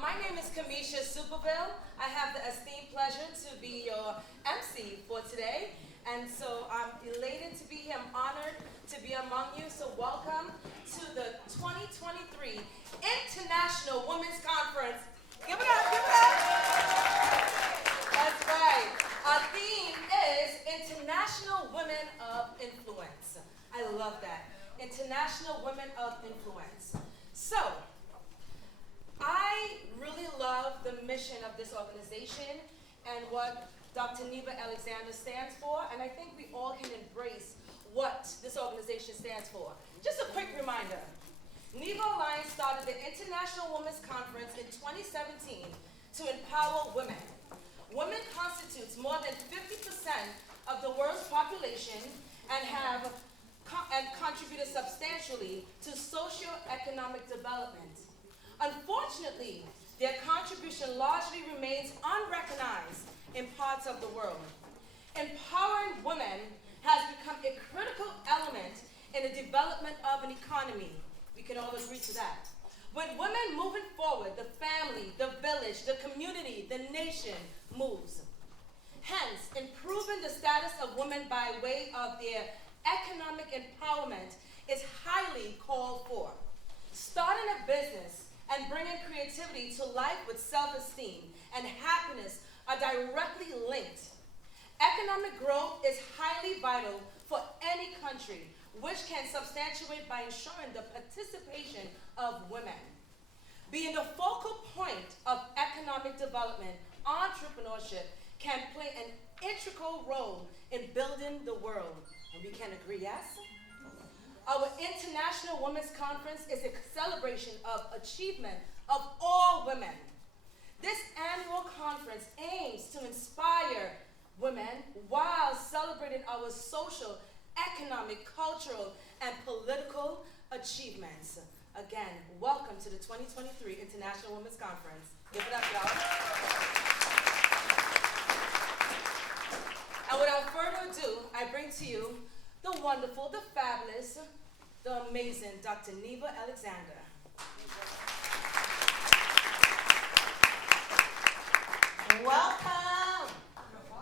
My name is Kamisha Superville. I have the esteemed pleasure to be your MC for today. And so I'm elated to be here. I'm honored to be among you. So welcome to the 2023 International Women's Conference. Give it up, give it up. That's right. Our theme is International Women of Influence. I love that. International Women of Influence. So, I really love the mission of this organization and what Dr. Neva Alexander stands for, and I think we all can embrace what this organization stands for. Just a quick reminder. Nevalliance started the International Women's Conference in 2017 to empower women. Women constitutes more than 50% of the world's population and have contributed substantially to socio-economic development. Unfortunately, their contribution largely remains unrecognized in parts of the world. Empowering women has become a critical element in the development of an economy. We can all agree to that. With women moving forward, the family, the village, the community, the nation moves. Hence, improving the status of women by way of their economic empowerment is highly called for. Starting a business and bringing creativity to life with self-esteem and happiness are directly linked. Economic growth is highly vital for any country, which can substantiate by ensuring the participation of women. Being the focal point of economic development, entrepreneurship can play an integral role in building the world. And we can agree, yes? Our International Women's Conference is a celebration of achievement of all women. This annual conference aims to inspire women while celebrating our social, economic, cultural, and political achievements. Again, welcome to the 2023 International Women's Conference. Give it up, y'all. And without further ado, I bring to you the wonderful, the fabulous, the amazing Dr. Neva Alexander. Welcome.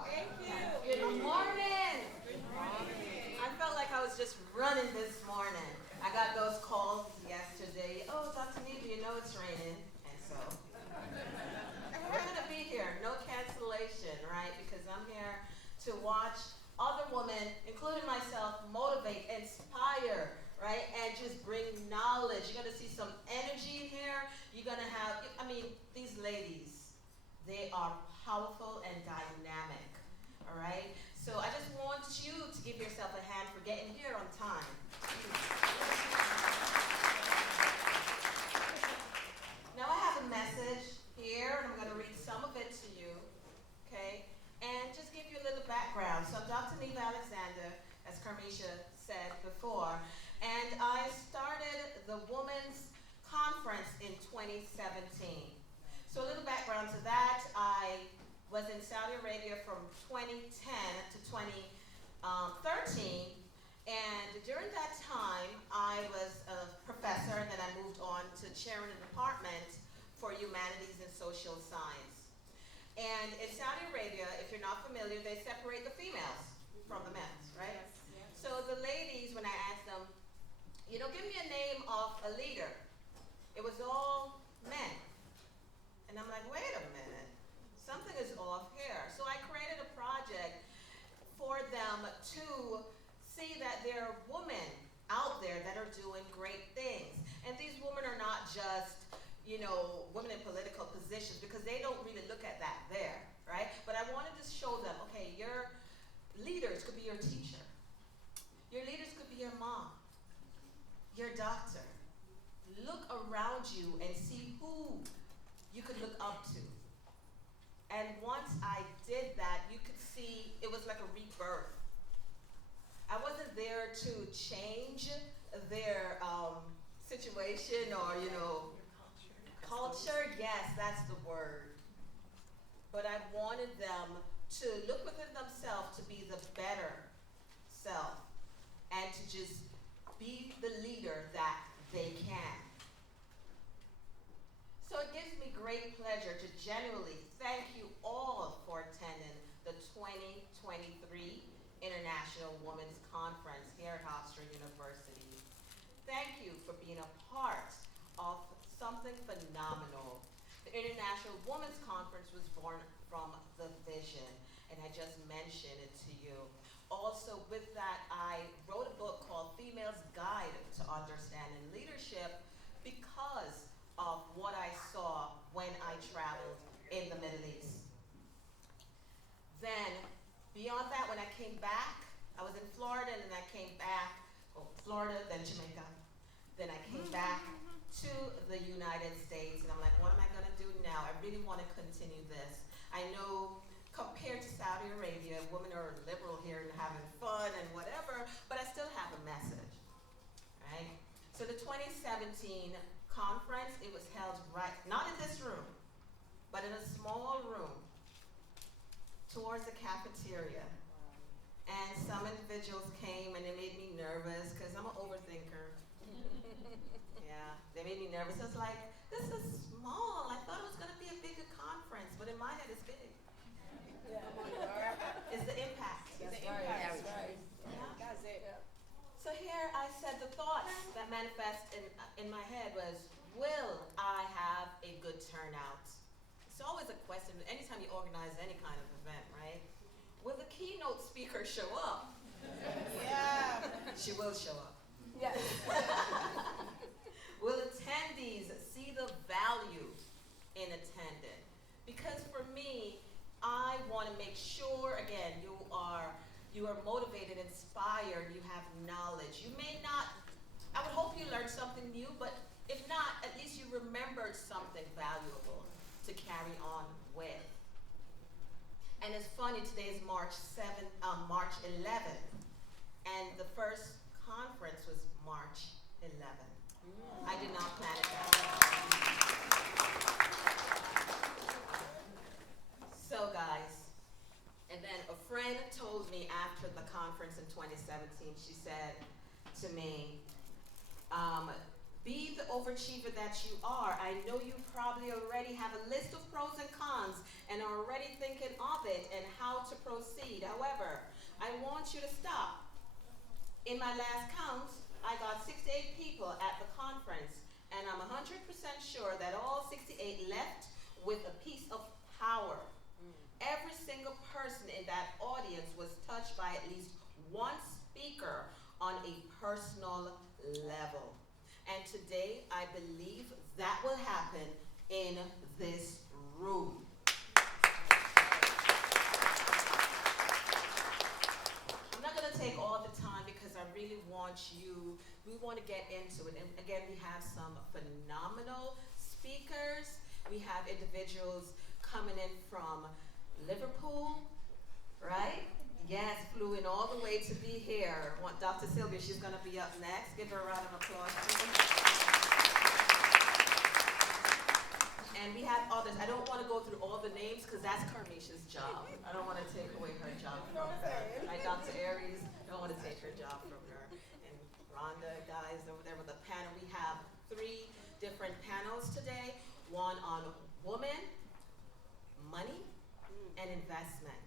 Thank you. Good morning. Good morning. I felt like I was just running this morning. I got those calls yesterday. Oh, Dr. Neva, you know it's raining. And so we're going to be here. No cancellation, right? Because I'm here to watch other women, including myself, motivate, inspire, right? And just bring knowledge. You're going to see some energy in here. You're going to have, these ladies, they are powerful and dynamic, all right? So I just want you to give yourself a hand for getting here on time. Now I have a message here, and I'm going to read some of it to you, okay? And just give you a little background. So I'm Dr. Neva Alexander, as Kamisha said before, and I started the Women's Conference in 2017. So a little background to that, I was in Saudi Arabia from 2010 to 2013, and during that time, I was a professor, and then I moved on to chairing the department for humanities and social science. And in Saudi Arabia, if you're not familiar, they separate the females from the men, right? Yes, yes. So the ladies, when I asked them, give me a name of a leader, it was all men. And I'm like, wait a minute, something is off here. So I created a project for them to see that there are women out there that are doing great things. And these women are not just women in political positions, because they don't really look at that there, right? But I wanted to show them, okay, your leaders could be your teacher. Your leaders could be your mom, your doctor. Look around you and see who you could look up to. And once I did that, you could see it was like a rebirth. I wasn't there to change their situation or, culture, yes, that's the word. But I wanted them to look within themselves to be the better self and to just be the leader that they can. So it gives me great thank you for being a part of something phenomenal. The International Women's Conference was born from the vision, and I just mentioned it to you. Also, with that, I wrote a book called Female's Guide to Understanding Leadership because of what I saw when I traveled in the Middle East. Then, beyond that, when I came back, I was in Florida, and then I came back, Florida, then Jamaica. Then I came back to the United States, and I'm like, what am I gonna do now? I really wanna continue this. I know compared to Saudi Arabia, women are liberal here and having fun and whatever, but I still have a message, right? So the 2017 conference, it was held right, not in this room, but in a small room towards the cafeteria. And some individuals came and they made me nervous because I'm an overthinker. Yeah, they made me nervous. I was like, this is small. I thought it was going to be a bigger conference, but in my head it's big. Yeah. It's the impact. That's right. That's right. Yeah. That's it. Yeah. So here I said the thoughts that manifest in my head was, will I have a good turnout? It's always a question anytime you organize any kind of event, right? Will the keynote speaker show up? Yeah. She will show up. Yes. Will attendees see the value in attending? Because for me, I want to make sure, again, you are motivated, inspired, you have knowledge. You may not, I would hope you learned something new, but if not, at least you remembered something valuable to carry on with. And it's funny, today is March 11th, and the first conference was March 11th. I did not plan it that way. So guys, and then a friend told me after the conference in 2017, she said to me, be the overachiever that you are. I know you probably already have a list of pros and cons and are already thinking of it and how to proceed. However, I want you to stop. In my last count, I got 68 people at the conference, and I'm 100% sure that all 68 left with a piece of power. Every single person in that audience was touched by at least one speaker on a personal level. And today, I believe that will happen in this room. I'm not gonna take all the time because I really we want to get into it. And again, we have some phenomenal speakers. We have individuals coming in from Liverpool, right? Yes, flew in all the way to be here. I want Dr. Sylvia, she's going to be up next. Give her a round of applause. And we have others. I don't want to go through all the names because that's Carmisha's job. I don't want to take away her job from her. Right, Dr. Aries, I don't want to take her job from her. And Rhonda, guys, over there with the panel. We have 3 different panels today. One on women, money, and investment.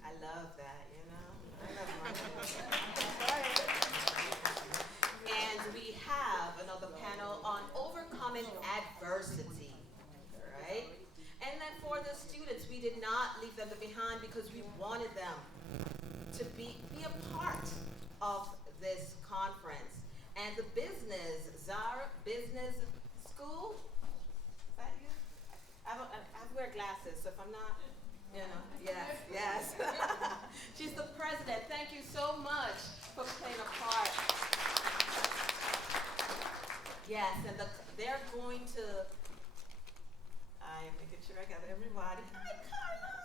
I love that, you know? I love money. And we have another panel on overcoming adversity, right? And then for the students, we did not leave them behind because we wanted them to be a part of this conference. And the business, Zara Business School, is that you? I wear glasses, so if I'm not, you know, yes. She's the president. Thank you so much for playing a part. Yes, and they're going to, I'm making sure I got everybody. Hi, Carla.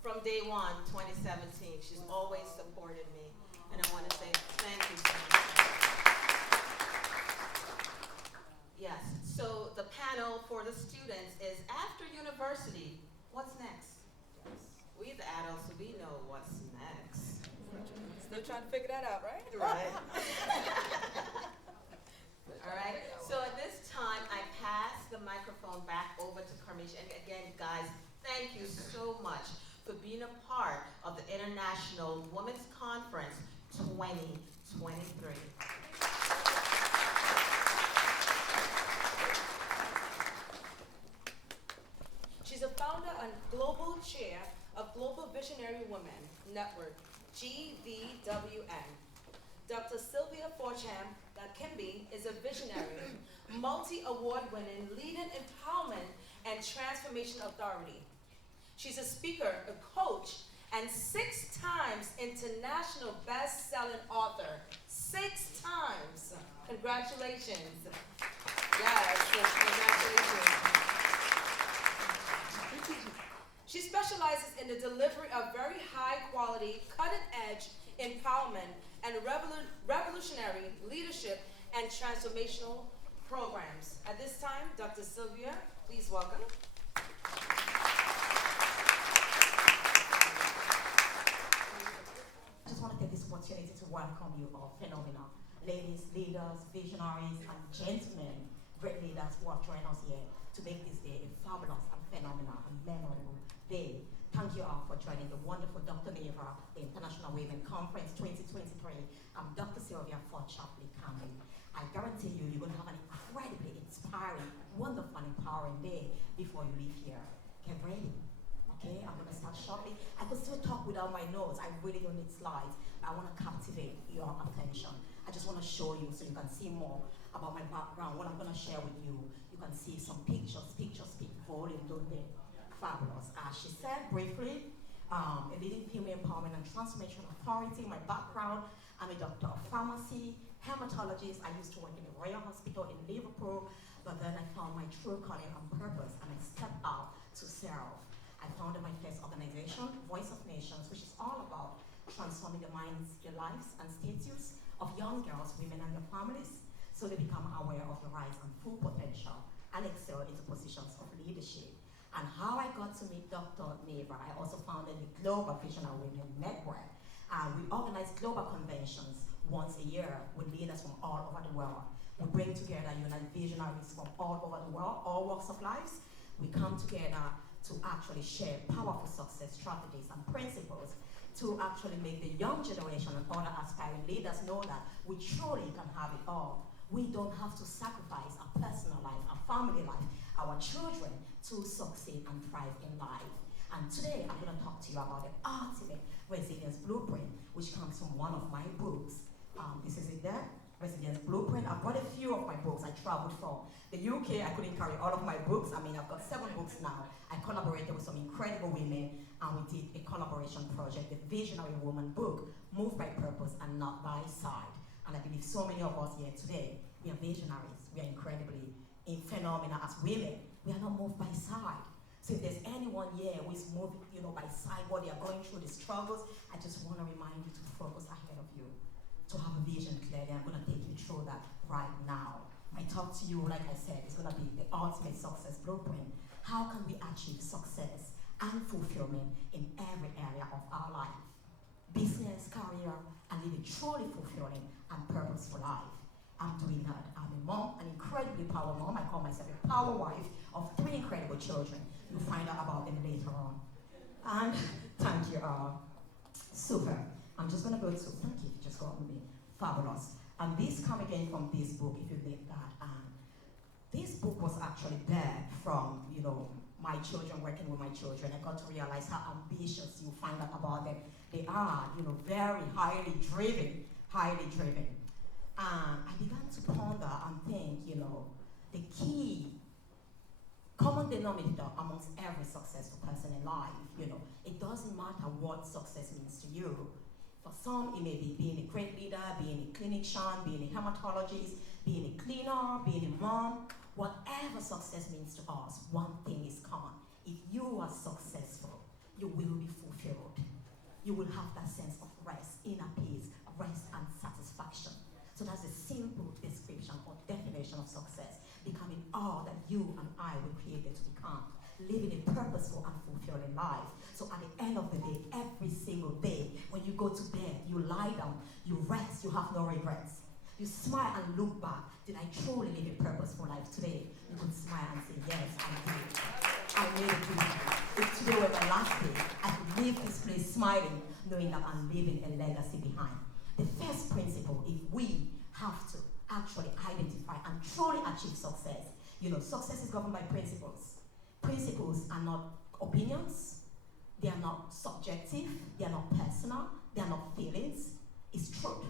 From day one, 2017, she's always supported me. And I want to say thank you so much. Yes, so the panel for the students is after university, what's next? We the adults, we know what's next. Still trying to figure that out, right? Right. All right, so at this time, I pass the microphone back over to Carmisha. And again, guys, thank you so much for being a part of the International Women's Conference 2023. Visionary Women Network, GVWN. Dr. Sylvia Forchap-Likambi is a visionary, multi-award-winning, leading empowerment and transformation authority. She's a speaker, a coach, and 6 times international best-selling author. 6 times. Congratulations. Yes, congratulations. She specializes in the delivery of very high-quality, cutting-edge empowerment and revolutionary leadership and transformational programs. At this time, Dr. Sylvia, please welcome. I just want to take this opportunity to welcome you all, phenomenal ladies, leaders, visionaries, and gentlemen, great leaders who have joined us here to make this day a fabulous and phenomenal and memorable day. Thank you all for joining the wonderful Dr. Neva, the International Women Conference 2023. I'm Dr. Sylvia Forchap-Likambi. I guarantee you, you're going to have an incredibly inspiring, wonderful, and empowering day before you leave here. Get ready. Okay, I'm going to start shortly. I could still talk without my notes. I really don't need slides. I want to captivate your attention. I just want to show you so you can see more about my background. What I'm going to share with you, you can see some pictures. Pictures speak volume, don't they? Fabulous. As she said briefly, a leading female empowerment and transformation authority. My background, I'm a doctor of pharmacy, hematologist. I used to work in the Royal Hospital in Liverpool, but then I found my true calling and purpose, and I stepped out to serve. I founded my first organization, Voice of Nations, which is all about transforming the minds, the lives, and status of young girls, women, and their families, so they become aware of their rights and full potential and excel into positions of leadership. And how I got to meet Dr. Neva, I also founded the Global Visionary Women Network. We organize global conventions once a year with leaders from all over the world. We bring together united visionaries from all over the world, all walks of life. We come together to actually share powerful success strategies and principles to actually make the young generation and other aspiring leaders know that we truly can have it all. We don't have to sacrifice our personal life, our family life, our children to succeed and thrive in life. And today I'm going to talk to you about the ultimate resilience blueprint, which comes from one of my books. This is it there, Resilience Blueprint. I've got a few of my books. I traveled from the UK. I couldn't carry all of my books. I mean, I've got 7 books now. I collaborated with some incredible women, and we did a collaboration project, the Visionary Woman book, Moved by Purpose and Not by Sight. And I believe so many of us here today, we are visionaries. We are incredibly phenomenal as women. We are not moved by sight. So if there's anyone here who is moved, by sight, what they are going through, the struggles, I just want to remind you to focus ahead of you, to have a vision clearly. I'm going to take you through that right now. I talk to you, like I said, it's going to be the ultimate success blueprint. How can we achieve success and fulfillment in every area of our life? Business, career, and living truly fulfilling and purposeful life. I'm doing that. I'm a mom, an incredibly power mom. I call myself a power wife of 3 incredible children. You'll find out about them later on. And thank you, super. I'm just going to go to, thank you, just got me. Fabulous. And this come again from this book, if you read that. And this book was actually there from, my children, working with my children. I got to realize how ambitious you find out about them. They are, very highly driven. And I began to ponder and think, the key common denominator amongst every successful person in life, it doesn't matter what success means to you. For some, it may be being a great leader, being a clinician, being a hematologist, being a cleaner, being a mom. Whatever success means to us, one thing is common. If you are successful, you will be fulfilled. You will have that sense of rest, inner peace, rest and satisfaction. So that's a simple description or definition of success. Becoming all that you and I were created to become. Living a purposeful and fulfilling life. So at the end of the day, every single day, when you go to bed, you lie down, you rest, you have no regrets. You smile and look back. Did I truly live a purposeful life today? You could smile and say, yes, I did. I made it through. If today were my last day, I could leave this place smiling, knowing that I'm leaving a legacy behind. The first principle, if we have to actually identify and truly achieve success, success is governed by principles. Principles are not opinions. They are not subjective, they are not personal, they are not feelings. It's truth.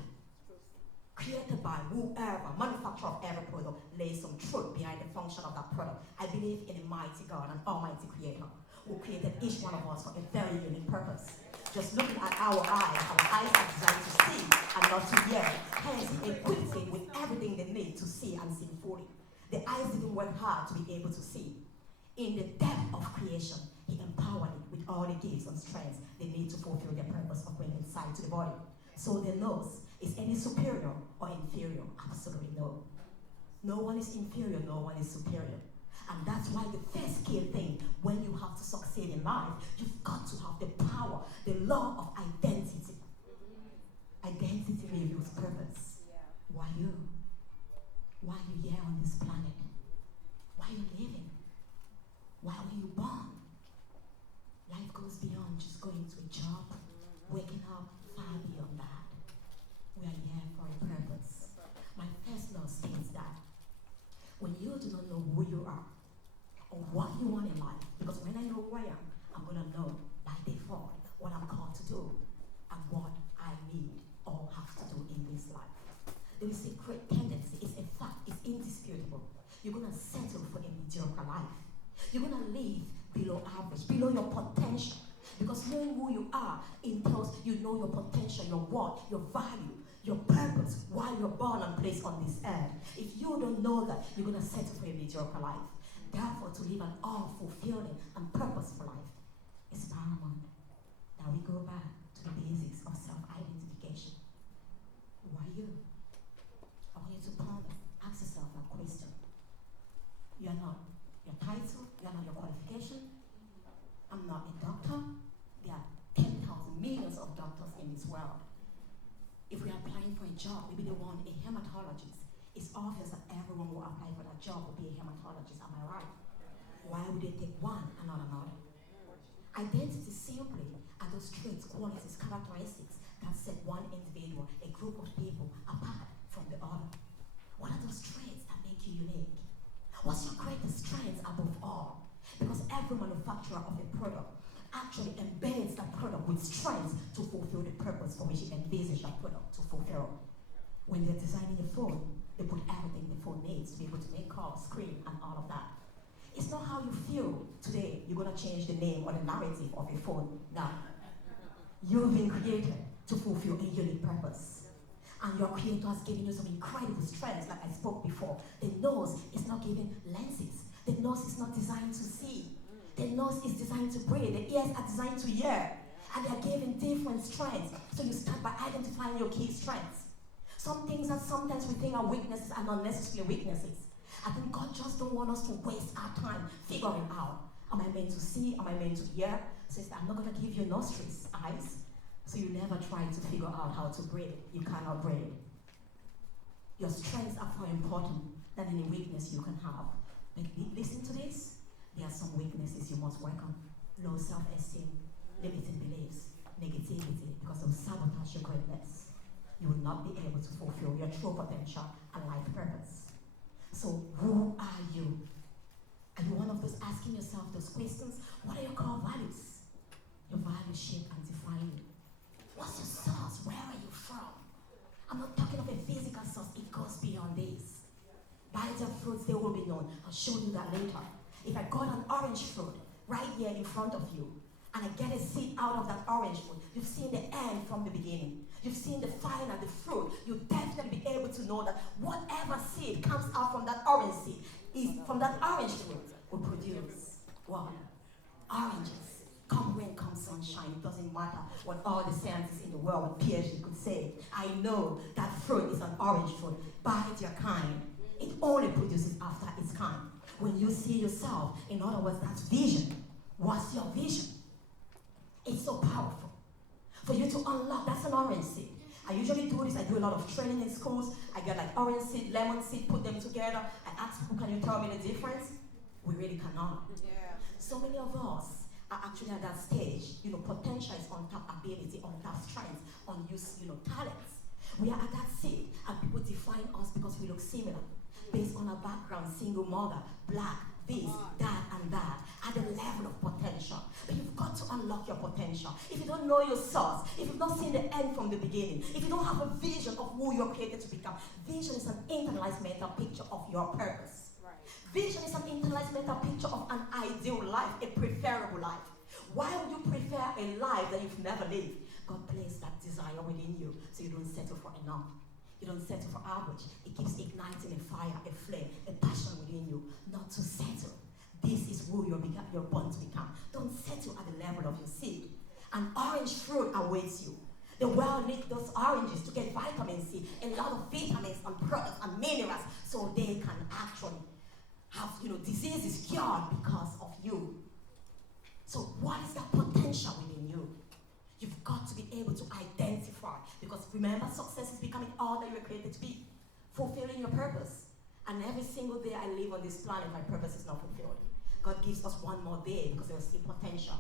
Created by whoever, manufacturer of every product, lays some truth behind the function of that product. I believe in a mighty God, an almighty creator, who created each one of us for a very unique purpose. Just looking at our eyes are designed to see and not to hear. Hence, he equips it with everything they need to see and see fully. The eyes didn't work hard to be able to see. In the depth of creation, he empowered it with all the gifts and strengths they need to fulfill their purpose of bringing sight to the body. So the nose is any superior or inferior? Absolutely no. No one is inferior, no one is superior. And that's why the first key thing when you have to succeed in life, you've got to have the power, the law of identity. Identity reveals purpose. Why you? Why are you here on this planet? Why are you living? Why were you born? Life goes beyond just going to a job, waking up, far beyond that. We are here for a purpose. My first law states that when you do not know who you are or what you want in life, because when I know who I am, I'm going to know by default what I'm called to do and what I need or have to do in this life. There is a great tendency, it's a fact, it's indisputable. You're going to settle for a mediocre life. You're going to live below average, below your potential. Because knowing who you are entails you know your potential, your worth, your value, your purpose, why you're born and placed on this earth. If you don't know that, you're going to settle for a mediocre life. Therefore, to live an all-fulfilling and purposeful life is paramount. Now we go back to the basics of self-identification. Why you? I want you to ponder, ask yourself that question. You're not your title, you're not your qualification. I'm not a doctor. There are 10,000 millions of doctors in this world. If we are applying for a job, maybe they want a hematologist. It's obvious that everyone who apply for that job will be a hematologist, am I right? Why would they take one and not another? Identity simply are those traits, qualities, characteristics that set one individual, a group of people, apart from the other. What are those traits that make you unique? What's your greatest strength above all? Because every manufacturer of a product actually embeds that product with strengths to fulfill the purpose for which it envisages that product to fulfill. When they're designing a phone, they put everything the phone needs to be able to make calls, screen, and all of that. It's not how you feel today. You're going to change the name or the narrative of your phone. Now, you've been created to fulfill a unique purpose. And your creator has given you some incredible strengths, like I spoke before. The nose is not giving lenses. The nose is not designed to see. The nose is designed to breathe. The ears are designed to hear. And they are given different strengths. So you start by identifying your key strengths. Some things that sometimes we think are weaknesses are not necessarily weaknesses. I think God just don't want us to waste our time figuring out. Am I meant to see? Am I meant to hear? Says I'm not going to give you nostrils, eyes. So you never try to figure out how to breathe. You cannot breathe. Your strengths are far important than any weakness you can have. But listen to this. There are some weaknesses you must work on. Low self-esteem, limiting beliefs, negativity, because they'll sabotage your greatness. You will not be able to fulfill your true potential and life purpose. So who are you? Are you one of those asking yourself those questions? What are your core values? Your values shape and define you. What's your source? Where are you from? I'm not talking of a physical source. It goes beyond this. By their fruits they will be known. I'll show you that later. If I got an orange fruit right here in front of you, and I get a seed out of that orange fruit, you've seen the end from the beginning. You've seen the final, the fruit. You'll definitely be able to know that whatever seed comes out from that orange seed, is from that orange fruit, will produce what? Oranges. Come rain, come sunshine. It doesn't matter what all the scientists in the world with PhD could say. I know that fruit is an orange fruit. By your kind. It only produces after its kind. When you see yourself, in other words, that's vision. What's your vision? It's so powerful. For you to unlock, that's an orange seed. I usually do this, I do a lot of training in schools. I get like orange seed, lemon seed, put them together. I ask people, can you tell me the difference? We really cannot. Yeah. So many of us are actually at that stage. Potential is untapped ability, untapped strength, unused, talents. We are at that stage, and people define us because we look similar. Based on our background, single mother, black, this, that, and that at the level of potential. But you've got to unlock your potential. If you don't know your source, if you've not seen the end from the beginning, if you don't have a vision of who you're created to become, vision is an internalized mental picture of your purpose. Right. Vision is an internalized mental picture of an ideal life, a preferable life. Why would you prefer a life that you've never lived? God placed that desire within you so you don't settle for enough. You don't settle for average. It keeps igniting a fire, a flame, a passion within you, not to settle. This is who you're born to become. Don't settle at the level of your seed. An orange fruit awaits you. The world needs those oranges to get vitamin C, a lot of vitamins and products and minerals so they can actually have, diseases cured because of you. So what is that potential within you? You've got to be able to identify, because remember, success is becoming all that you were created to be, fulfilling your purpose. And every single day I live on this planet, my purpose is not fulfilled. God gives us one more day because there's still potential.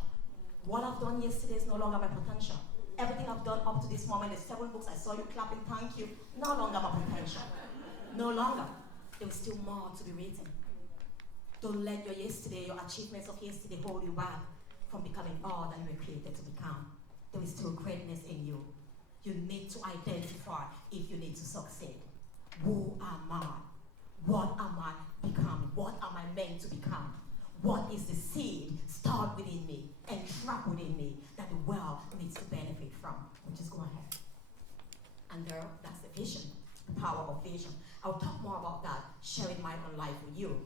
What I've done yesterday is no longer my potential. Everything I've done up to this moment, the 7 books, I saw you clapping, thank you, no longer my potential. No longer. There is still more to be written. Don't let your yesterday, your achievements of yesterday hold you back from becoming all that you were created to become. There is still greatness in you. You need to identify if you need to succeed. Who am I? What am I becoming? What am I meant to become? What is the seed stored within me and trapped within me that the world needs to benefit from? We'll just go ahead. And there, that's the vision, the power of vision. I'll talk more about that, sharing my own life with you.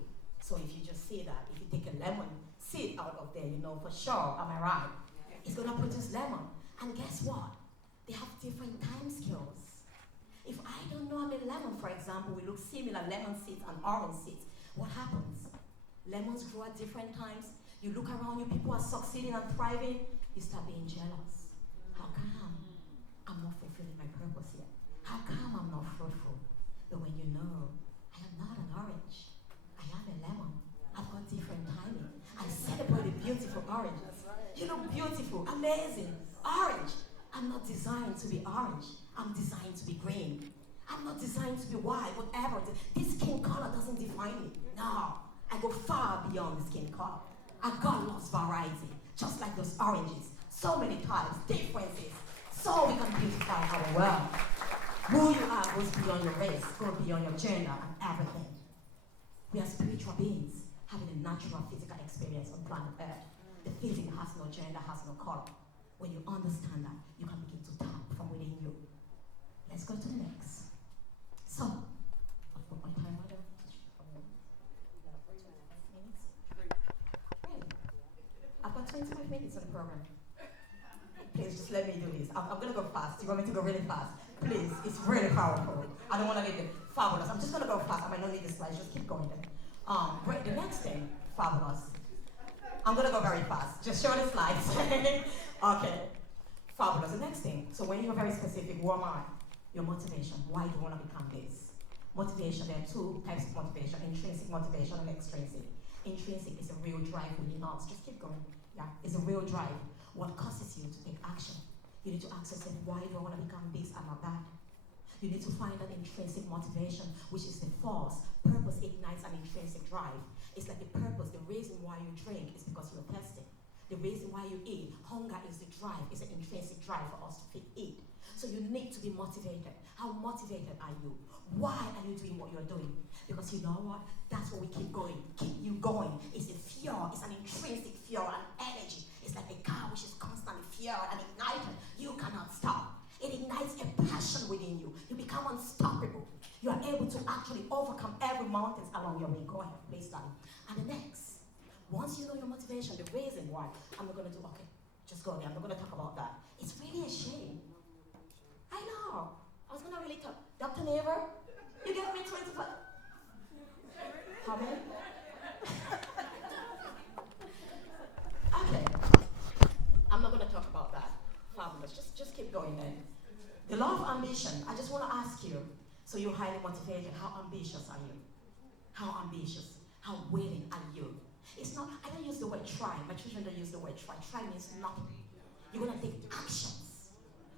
So if you just see that, if you take a lemon seed out of there, you know for sure, am I right? It's gonna produce lemon. And guess what? They have different time scales. If I don't know I'm a lemon, for example, we look similar, lemon seeds and orange seeds. What happens? Lemons grow at different times. You look around you, people are succeeding and thriving. You start being jealous. How come I'm not fulfilling my purpose yet? How come I'm not fruitful? But when you know, I am not an orange. I am a lemon. I've got different timing. I celebrate the beautiful oranges. You look beautiful, amazing, orange. I'm not designed to be orange. I'm designed to be green. I'm not designed to be white, whatever. This skin color doesn't define me. No, I go far beyond the skin color. And God loves variety, just like those oranges. So many types, differences, so we can beautify our world. Who you are goes beyond your race, goes beyond your gender and everything. We are spiritual beings having a natural physical experience on planet Earth. The physical has no gender, has no color. When you understand that, you can begin to tap from within you. Let's go to the next. So, I've put my timer there. Really? I've got 25 minutes on the program. Please just let me do this. I'm going to go fast. You want me to go really fast? Please, it's really powerful. I don't want to leave it fabulous. I'm just going to go fast. I might not need the slides. Just keep going then. The next thing, fabulous. I'm going to go very fast. Just show the slides. Okay. Fabulous. The next thing. So when you're very specific, who am I? Your motivation. Why do you want to become this? Motivation, there are 2 types of motivation, intrinsic motivation and extrinsic. Intrinsic is a real drive within us. Just keep going. Yeah, it's a real drive. What causes you to take action? You need to ask yourself, why do I want to become this and not that? You need to find that intrinsic motivation, which is the force. Purpose ignites an intrinsic drive. It's like the purpose, the reason why you drink is because you're thirsty. The reason why you eat, hunger is the drive, it's an intrinsic drive for us to eat. So you need to be motivated. How motivated are you? Why are you doing what you're doing? Because you know what? That's what we keep going, keep you going. It's a fuel, it's an intrinsic fuel, an energy. It's like a car which is constantly fueled and ignited. You cannot stop. It ignites a passion within you. You become unstoppable. You are able to actually overcome every mountain along your way. Go ahead, please stand. And the next, once you know your motivation, the reason why, I'm not going to do, okay, just go there. I'm not going to talk about that. It's really a shame. I know. I was going to really talk. Dr. Neva, you gave me 25. How many? Okay. I'm not going to talk about that. Fabulous. Just keep going then. The law of ambition. I just want to ask you, so you're highly motivated, how ambitious are you? How ambitious? How willing are you? It's not, I don't use the word try. My children don't use the word try. Try means nothing. You're going to take actions.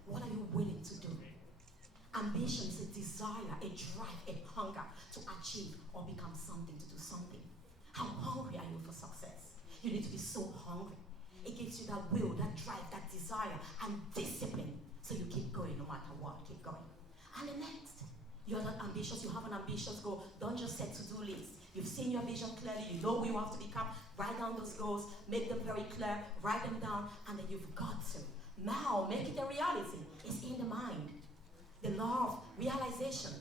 What are you willing to do? Ambition is a desire, a drive, a hunger to achieve or become something, to do something. How hungry are you for success? You need to be so hungry. It gives you that will, that drive, that desire, and discipline. So you keep going no matter what, keep going. And the next, you're not ambitious, you have an ambitious goal. Don't just set to-do lists. You've seen your vision clearly, you know who you have to become. Write down those goals, make them very clear, write them down, and then you've got to. Now, make it a reality. It's in the mind. The law of realization.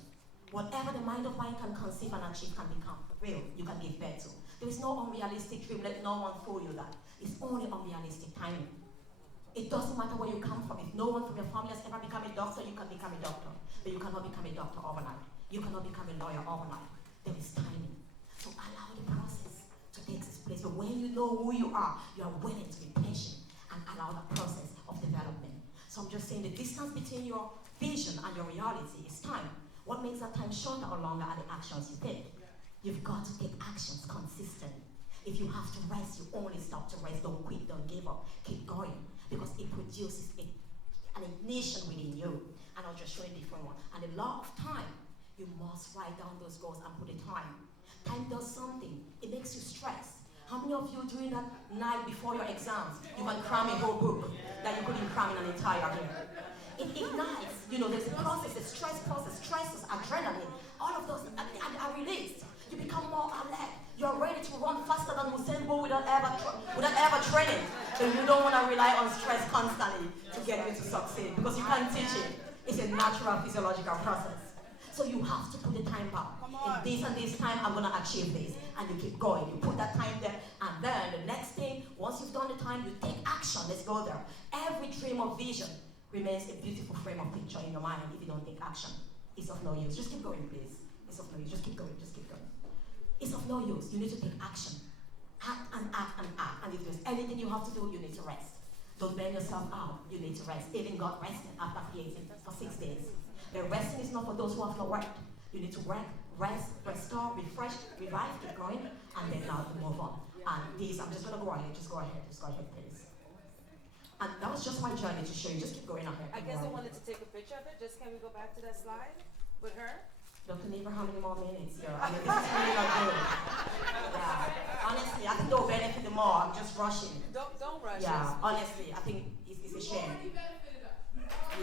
Whatever the mind of mine can conceive and achieve can become real. You can give birth to. There is no unrealistic dream. Let no one fool you that. It's only unrealistic timing. It doesn't matter where you come from. If no one from your family has ever become a doctor, you can become a doctor. But you cannot become a doctor overnight. You cannot become a lawyer overnight. There is timing. So allow the process to take its place. But when you know who you are willing to be patient and allow the process of development. So I'm just saying the distance between your vision and your reality is time. What makes that time shorter or longer are the actions you take. You've got to take actions consistently. If you have to rest, you only stop to rest. Don't quit, don't give up. Keep going. Because it produces an ignition within you. And I'll just show you a different one. And the law of time, you must write down those goals and put a time. Time does something. It makes you stress. How many of you during that night before your exams, you can cram a whole book that you couldn't cram in an entire year? It ignites. You know, there's a process, a stress process, stresses, adrenaline. All of those are released. You become more alert. You're ready to run faster than Usain Bolt without ever training. So you don't want to rely on stress constantly to get you to succeed because you can't teach it. It's a natural physiological process. So you have to put the time back. In this and this time, I'm going to achieve this. And you keep going. You put that time there. And then the next thing, once you've done the time, you take action. Let's go there. Every dream or vision remains a beautiful frame of picture in your mind if you don't take action. It's of no use. Just keep going, please. It's of no use. Just keep going. Just keep going. It's of no use. You need to take action. Act and act and act. And if there's anything you have to do, you need to rest. Don't burn yourself out. You need to rest. Even God rested after creating for 6 days. The resting is not for those who have not worked. You need to work, rest, restore, refresh, revive, keep going, and then now to move on. And these, I'm just going to go ahead. Just go ahead, please. And that was just my journey to show you. Just keep going ahead. I guess I wanted to take a picture of it. Just can we go back to that slide with her? Dr. Neva, how many more minutes here? I mean, this is really not good. Yeah. Honestly, I think they'll benefit the more. I'm just rushing. Don't rush. Yeah, honestly, I think it's a shame.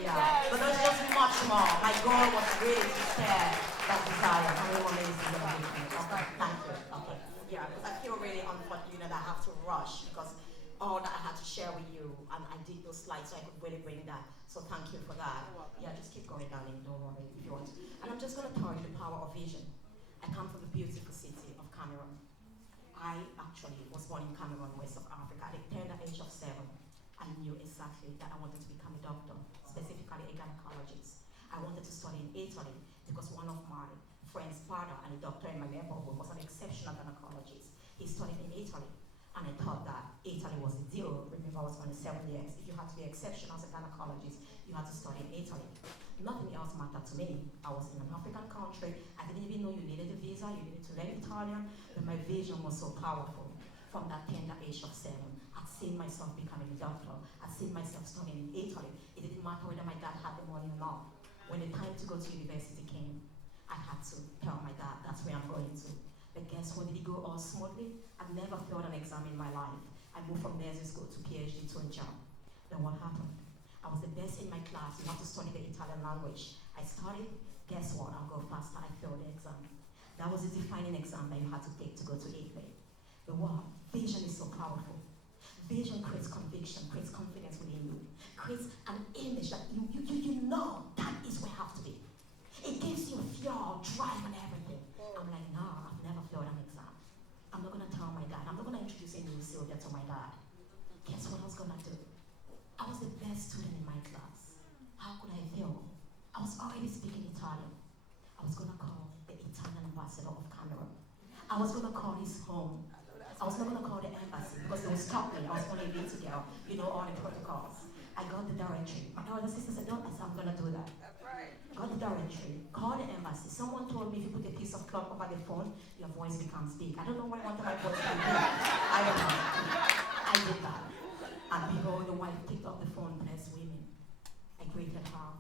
Yeah, but there's just much more. My goal was really to share that desire. How many more minutes is it? Okay, thank you. Okay. Yeah, because I feel really unfortunate that I have to rush because all that I had to share with you, and I did those slides so I could really bring that. So thank you for that. Yeah, just keep going, darling. Don't worry if you want. And I'm just going to tell you the power of vision. I come from the beautiful city of Cameroon. I actually was born in Cameroon, West of Africa. At the tender age of 7, I knew exactly that I wanted to become a doctor, specifically a gynecologist. I wanted to study in Italy because one of my friend's father and a doctor in my neighborhood was an exceptional gynecologist. He studied in Italy. And I thought that Italy was the deal. Remember, I was only 7 years. If you had to be exceptional as a gynecologist, you had to study in Italy. Nothing else mattered to me. I was in an African country. I didn't even know you needed a visa. You needed to learn Italian. But my vision was so powerful. From that tender age of 7, I'd seen myself becoming a doctor. I'd seen myself studying in Italy. It didn't matter whether my dad had the money or not. When the time to go to university came, I had to tell my dad, that's where I'm going to. But guess what? Did it go all smoothly? I've never failed an exam in my life. I moved from nursing school to PhD to a job. Then what happened? I was the best in my class. You have to study the Italian language. I studied. Guess what? I'll go faster. I failed the exam. That was the defining exam that you had to take to go to Italy. But what? Vision is so powerful. Vision creates conviction, creates confidence within you, creates an image that you know that is where I have to be. It gives you fuel, drive, and everything. I'm like, no, I've never failed an exam. I'm not going to tell my dad. I'm not going to introduce a new Sylvia to my dad. Guess what I was going to do? I was the best student in my class. How could I fail? I was already speaking Italian. I was going to call the Italian ambassador of Cameroon. I was going to call his home. I was not going to call the embassy because they would stop me. I was only a little girl. You know all the protocols. I got the directory. My older sister said, don't, I said, I'm going to do that. Got the directory, called the embassy. Someone told me if you put a piece of cloth over the phone, your voice becomes big. I don't know why I wanted my voice to be big. I don't know. I did that. And behold, the wife picked up the phone, blessed women. I greeted her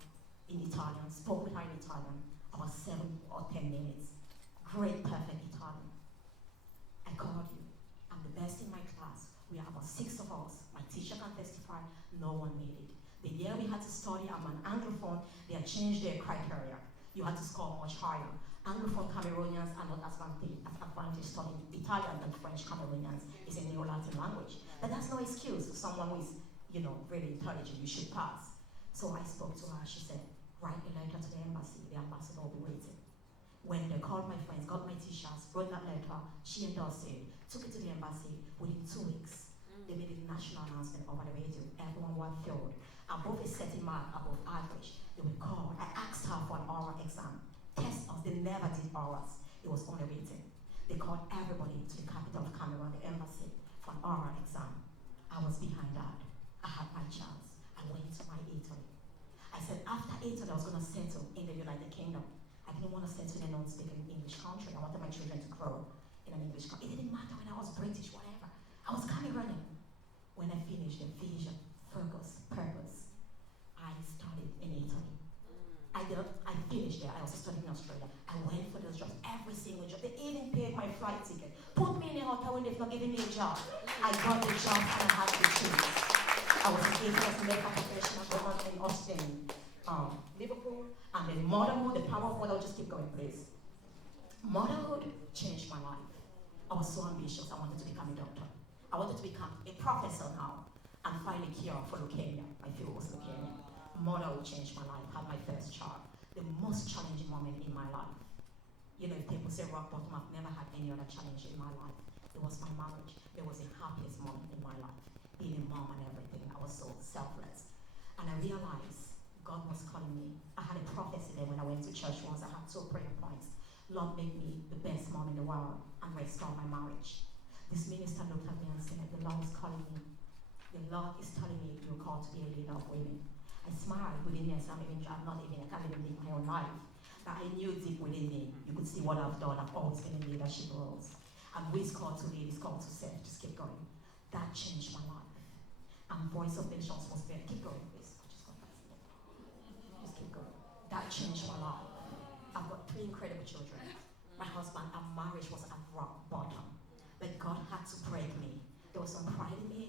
in Italian, spoke with her in Italian. I was 7 or 10 minutes. Great, perfect Italian. I called you. changed their criteria. You had to score much higher. Anglophone Cameroonians are not as advantaged studying Italian than French Cameroonians. It's a Neo-Latin language. But that's no excuse for someone who is, really intelligent. You should pass. So I spoke to her. She said, write a letter to the embassy. The ambassador will be waiting. When they called my friends, got my t-shirts, wrote that letter, she endorsed it, took it to the embassy. Within 2 weeks, they made a national announcement over the radio. Everyone was filled. Above a certain mark, above average, they were called. I asked her for an oral exam. Test us. They never did orals. It was only written. They called everybody to the capital of Cameroon, the embassy, for an oral exam. I was behind that. I had my chance. I went to my Italy. I said after Italy, I was going to settle in the United Kingdom. I didn't want to settle in a non-speaking English country. I wanted my children to grow in an English country. It didn't matter when I was British, whatever. I was Cameroonian. When I finished the vision, focus, purpose, I studied in Italy. I finished there. I also studied in Australia. I went for those jobs, every single job. They even paid my flight ticket. Put me in a hotel when they've not given me a job. I got the job and I had the choose. I was able to make a professional woman in Austin, Liverpool, and then motherhood, the power of motherhood, just keep going, please. Motherhood changed my life. I was so ambitious. I wanted to become a doctor. I wanted to become a professor now and find a cure for leukemia. My field was leukemia. Motherhood changed my life. Had my first child. The most challenging moment in my life. If people say rock bottom, I've never had any other challenge in my life. It was my marriage. It was the happiest moment in my life. Being a mom and everything. I was so selfless. And I realized God was calling me. I had a prophecy there when I went to church once. I had 2 prayer points. Lord, make me the best mom in the world and restore my marriage. This minister looked at me and said, the Lord is calling me. The Lord is telling me you're called to be a leader of women. I smiled within me and said, I can't even live my own life. But I knew deep within me, you could see what I've done. I've always been in leadership roles. And who is called to lead, is called to serve. Just keep going. That changed my life. And Voice of Nations was there. Keep going, please. Just keep going. That changed my life. I've got 3 incredible children. My husband and marriage was at rock bottom. But God had to break me. There was some pride in me,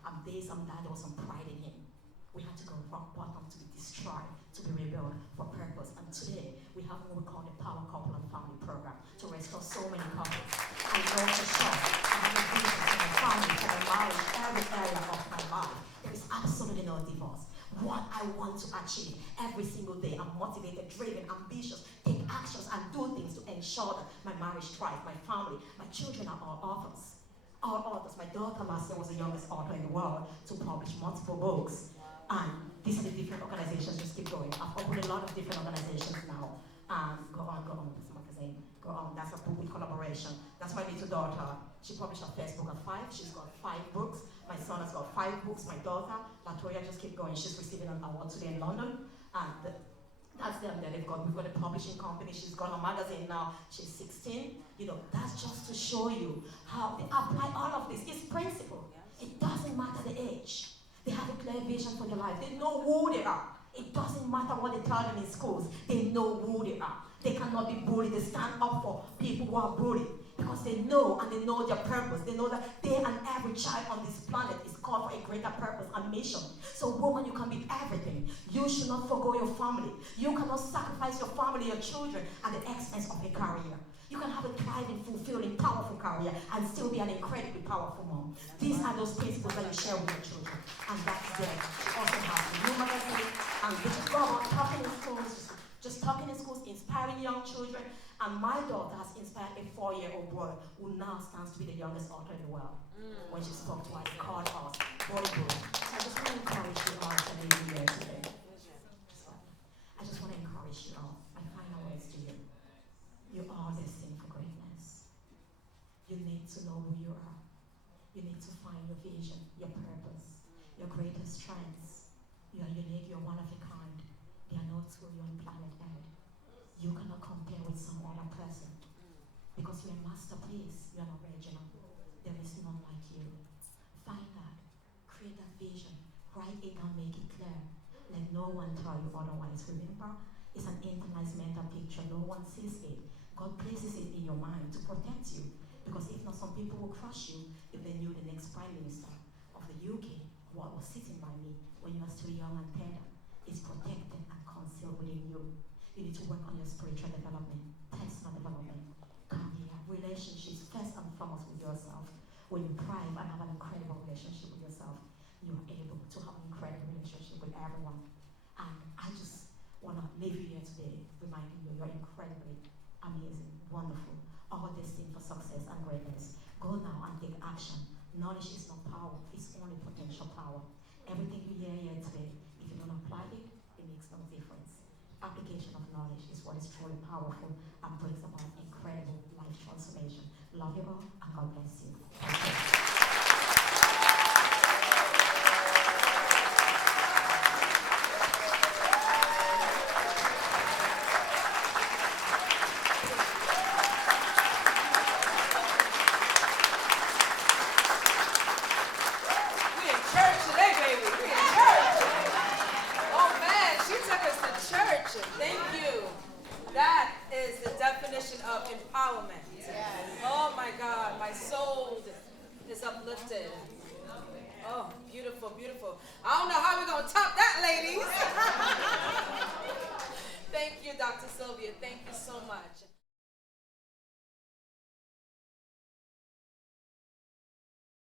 I'm this, I'm that, there was some pride in him. We had to go rock bottom to be destroyed, to be rebuilt for purpose. And today, we have what we call the Power Couple and Family Program to restore so many couples. I know for sure, I have a vision for my family, for my marriage, every area of my life. There is absolutely no divorce. What I want to achieve every single day, I'm motivated, driven, ambitious, take actions and do things to ensure that my marriage thrives, my family, my children are all authors. All authors. My daughter last year was the youngest author in the world to publish multiple books. And these are the different organizations, just keep going. I've opened a lot of different organizations now. Go on, this magazine. Go on, that's a book with collaboration. That's my little daughter. She published her first book at 5. She's got 5 books. My son has got 5 books. My daughter, Latoya, just keep going. She's receiving an award today in London. And that's them that we've got a publishing company. She's got a magazine now. She's 16. That's just to show you how they apply all of this. It's principle. It doesn't matter the age. They have a clear vision for their life. They know who they are. It doesn't matter what they tell them in schools. They know who they are. They cannot be bullied. They stand up for people who are bullied because they know and they know their purpose. They know that they and every child on this planet is called for a greater purpose and mission. So woman, you can be everything. You should not forgo your family. You cannot sacrifice your family, your children at the expense of a career. You can have a thriving, fulfilling, powerful career and still be an incredibly powerful mom. These are those principles that you share with your children. And that's there. You also have the new magazine and we just go about talking in schools, just talking in schools, inspiring young children. And my daughter has inspired a 4-year-old boy who now stands to be the youngest author in the world. When she spoke to us, called us, bodybuilder. So I just want to encourage you all to be here today. I just want to encourage you all. My final words to you. You are destined for greatness. You need to know who you are. You need to find your vision, your purpose, your greatest strengths. You are unique, you're one of a kind. There are no 2 you on planet Earth. You cannot compare with some other person because you're a masterpiece, you're an original. There is none like you. Find that, create that vision, write it down, make it clear. Let no one tell you otherwise. Remember, it's an internalized mental picture. No one sees it. God places it in your mind to protect you. Because if not, some people will crush you if they knew the next Prime Minister of the UK, what was sitting by me when you are still young and tender, is protected and concealed. still within you. You need to work on your spiritual development, personal development. Come here. Relationships, first and foremost with yourself. When you thrive and have an incredible relationship with yourself, you are able to have an incredible relationship with everyone. And I just want to leave you here today reminding you you're incredibly amazing, wonderful, all destined for success and greatness. Go now and take action. Knowledge is not power, it's only potential power. Everything you hear here today, if you don't apply it, it makes no difference. Application of knowledge is what is truly powerful and brings about incredible life transformation. Love you all, and God bless you. Thank you. Empowerment. Oh my God, my soul is uplifted. Oh, beautiful, beautiful. I don't know how we're going to top that, ladies.